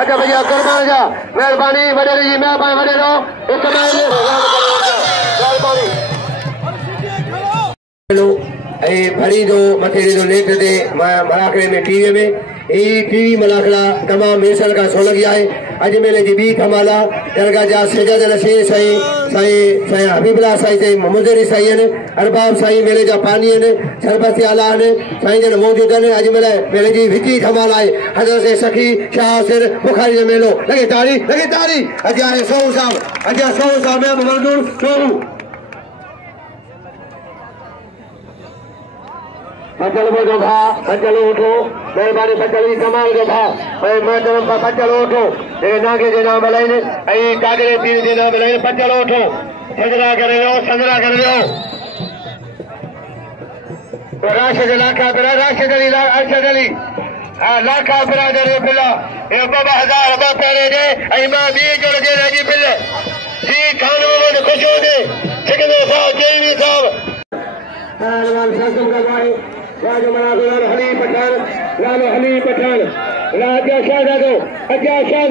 अच्छा भैया कुर्बान जा मेहरबानी वडे जी मेहरबानी वडे रो इस्तेमाल मेहरबानी हेलो ए भरी दो मथे दो नेट दे मलाकड़े में टीवी में ई टीवी मलाकड़ा तमाम मिसल का सोलगी है अजमेर जी बी धमाला दरगाह जा सजद नशीर साईं साईं साईं हबीबुल्लाह साईं साईं मुदरी साईं अरबाब साईं मेले जा पानी ने सरबती आला ने साईं जन मौजूद ने अजमेर मेले जी विची धमाला है हजरत सखी शाह सिर बुखारी मेलो लगे तारी अजा सौ साहब में मजदूर सोनू फजल जो भा फजल उठो मेहरबानी फजल कमाल जो भा मैं तरफ का फजल उठो नागे जे नाम बलाइन आई कागरे पीर जे नाम बलाइन फजल उठो संदरा कर रहे हो राशिद लाखा बिरा राशिद अली लाखा बिरादर बिला ये 2000 रुपए पेरे दे आई मां बी जोड़ दे रजी बिल जी खान में खुश हो दे सिकंदर साहब जेवी साहब पहलवान शासन का भाई राजमना हली पठान राजा शाहजादो अजा शाह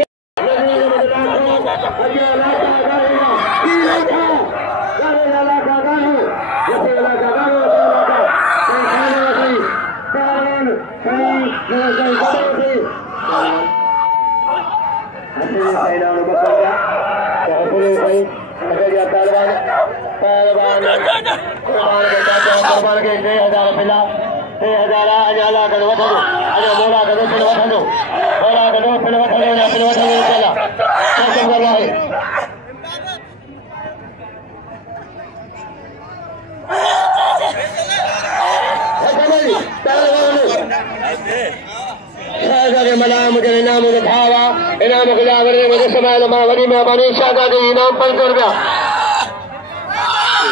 मुझे इनाम भावा इनाम मुझे समय वही मेहरबानी शाहजादी इनाम 500 रुपया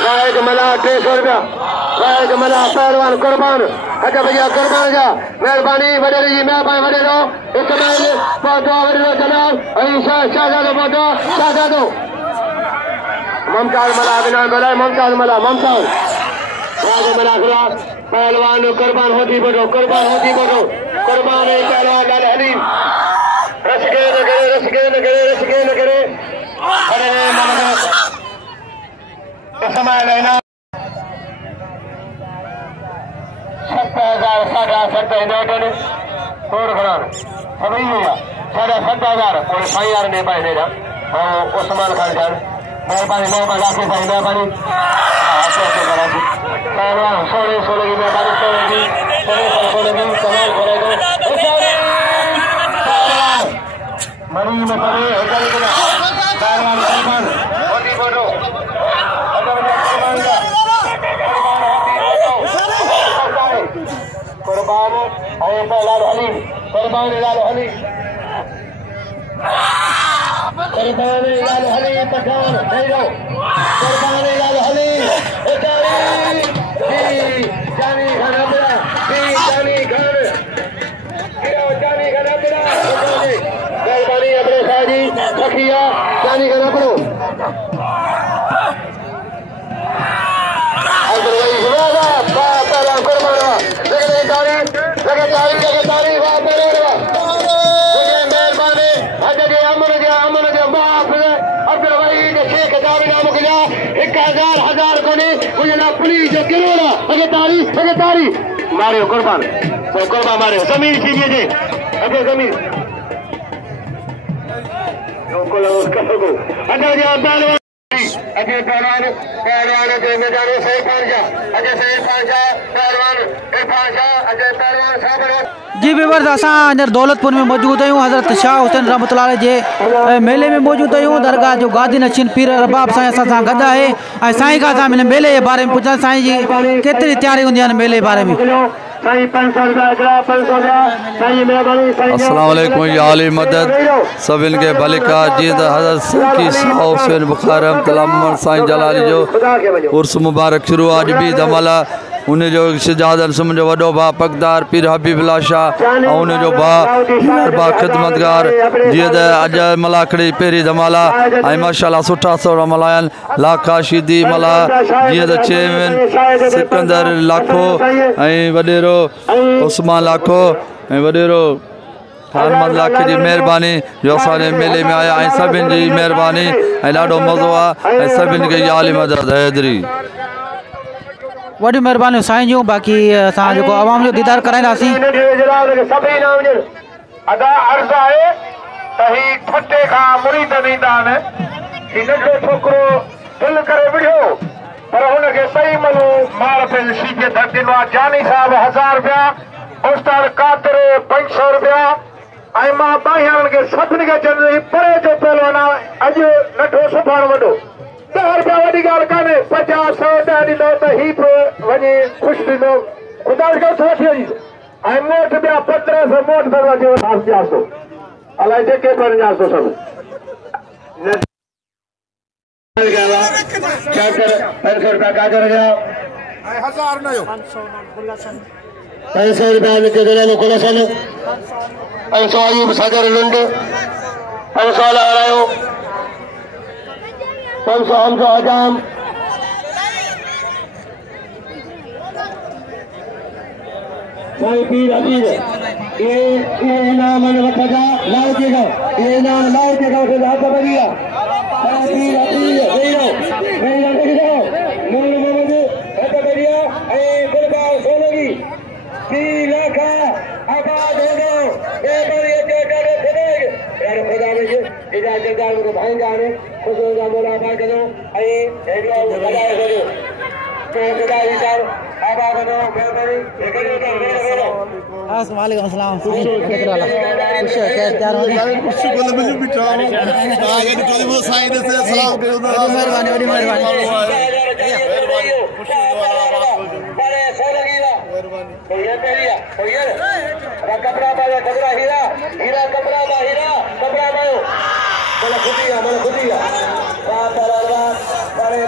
वाहिद मला 300 रुपया वाहिद मला पहलवान कुर्बान अच्छा भैया कुर्बान जा मेहरबानी वडे जी मेहरबानी वडे रो इस्तेमाल पहुंचो वडे रो जनाब शाहजादो पहुंचो शाहजादो ममताज मला बिना बोला ममताज राज मला खिलाफ पहलवान कुर्बान होती बढ़ो कुर्बान है पहलवान लाल हलीम रसके न करे अरे समय लेना 70,000 नोट ने और खरान सभी हुआ 70,000 और 5,000 ने पाए मेरा और उस्मान खान जान मेहरबानी लाखे भाई मेहरबानी पहलवान 16 की मेहरबानी 16 की कमाल करेगा मरी में पड़े पहलवान होती बोलो कुर्बान लाल अली कुर्बान लाल अली पठान कुर्बान लाल अली जानी खान मेहरबानी अपने साजी सखिया जानी खाना पड़ो तारी मारियो कुर्बान मारियो जमीन कीजिए जी अरे जमीन जी बेवर असां दौलतपुर में मौजूद आहियूं हज़रत शाह हुसैन रहमतुल्लाह जे मेले में मौजूद आहियूं दरगाह जो गादी नशीन पीर अरबाब साईं असां सां गॾु आहे ऐं साईं खां असां हिन मेले जे बारे में पुछां साईं जी केतिरी तयारी हूंदी आहे मेले जे बारे में अस्सलाम वालेकुम या आली मदद सभिनि खे भलिका जीअं त हज़रत सखी शाह हुसैन बुखारी रहमतुल्लाह साईं जलाली जो उर्स मुबारक शुरू आहे अॼु बि धमाला उनजो शिजाद रस्म जो वॾो भाउ पकदार पीर हबीबुल्लाह शाह ऐं उनजो भाउ ख़िदमतगार जीअं त अॼु मलाखड़ी पहिरीं धमाला ऐं माशाल्लाह सुठा सौरा मल्हायनि लाखा शीदी मला जीअं त चेयरमैन सिकंदर लाखो ऐं वॾेरो उस्मान लाखो ऐं वॾेरो खान मल्ला की मेहरबानी जो असांजे मेले में आया, सभिनि जी मेहरबानी, ॾाढो मज़ो आहे, सभिनि खे इहा आली मदद हैदरी। वॾी महिरबानी साईं जूं। बाक़ी असां जेको आवाम जो दीदार कराईंदासीं। अदा अर्ज़ आहे त ही ठटे खां मुरीद ॾींदा आहिनि, हिन जो छोकिरो दिलि करे विढ़ियो पर हुनखे सही मनो मार पे शीखे धर ॾिनो आहे। जानी साहिब 1000 रुपया, उस्ताद कातिर 500 रुपया, ऐं मां ॿाहिरनि खे सभिनी खे चवंदुसि परे जो पहलवान अॼु नंढो सुभाणे वॾो। 10 रुपया वॾी ॻाल्हि कान्हे, 50 100 ॾींदो त ही पियो वञी ख़ुशि थींदो। ख़ुदा खे वठी वञी ऐं मोट ॿिया 1500 मोट दरवाजे अलाए जेके बि ॾियासो सभु 500 रुपया कागर गया, 1000 नयो 500 रुपया निके दिलानो कोलसन, 500 आयु सागर लंड, 500 लगायो, 500 हमको आजाम, भाई पीर अजीज ये इनाम रखा जा लाओ देगा, ये इनाम लाओ देगा उसे लाता बढ़िया पीर अजीज वेरो मूल मोहम्मद ऐसा बढ़िया ए गुरबा सोलगी 3 लाख आबाद हो गए ए बड़ी के करे खुदा यार खुदा ने इजाजत दार को भाई जाने खुश हो जा मोला आबाद करो ए एलो लगाए करो तो खुदा इजार आबाद करो मेहरबानी वालेकुम अस्सलाम। खुश है तैयार हो गए? मुझे बिठा आगे निकले वो साइड से सलाम करो। मेहरबानी बड़ी मेहरबानी। अरे सोलगीला कोई पेरिया कोई कपड़ा बाजा कपड़ा हीरा हीरा कपड़ा बा हीरा कपड़ा बायो मला खुदिया तारा बड़े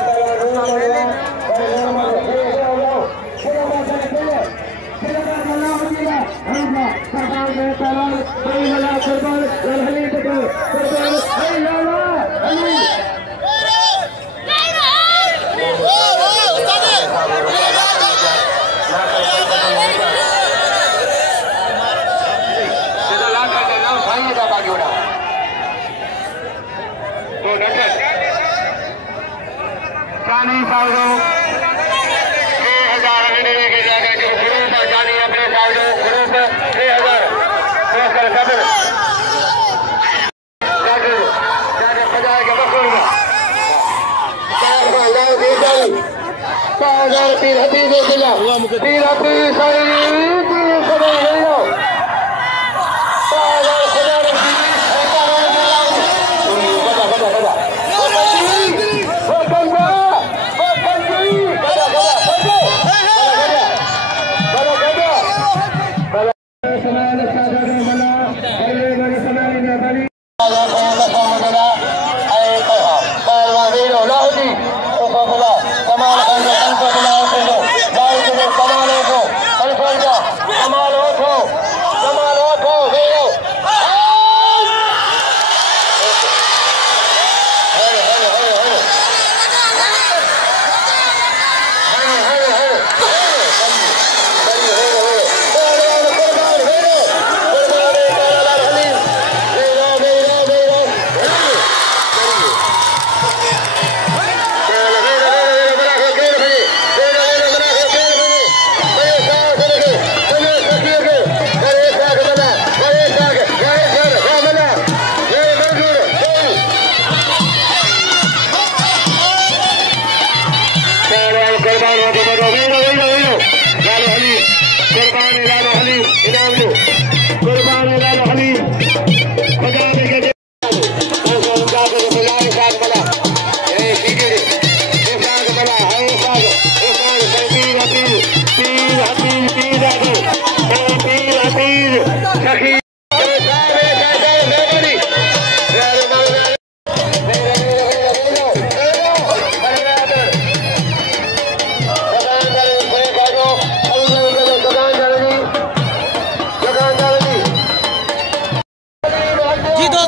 जानी साहब 6000 के जाकर जो ग्रुप जानी अपने साहब ग्रुप 3000 कर सब जाके बजाए के बकूल में 4000 दे दो 4000 पीर हती दे दिला पीर हती सारी सब ले लो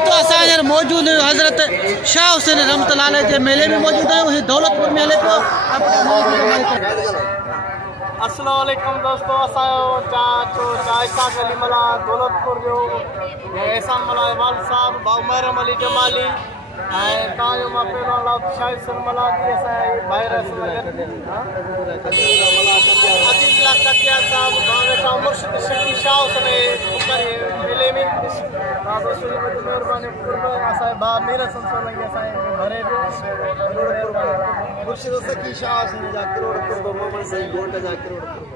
4000 मौजूद हजरत शाह हुसैन रहमतुल्लाह अलैह के मेले में मौजूद है, वही दौलतपुर में हले पियो। अस्सलाम वालेकुम दोस्तों, असांजो चाचो शाइस्ता अली मला दौलतपुर जो एहसान मला वाल साहब बाउमरम अली जमाली ऐं तव्हांजो मां पहिरियों लाभ शाहिद सन मला भाई अदीला कटिया साहब वेठा मुर्शिद शक्ति शाह उसने मेले में मेहरबानी असांजे भाउ मीर संसोल असांजे भरे मुर्शिद शक्ति शाह जा करोड़ कुर्ब मोहम्मद साईं घोट जा करोड़ कुर्ब।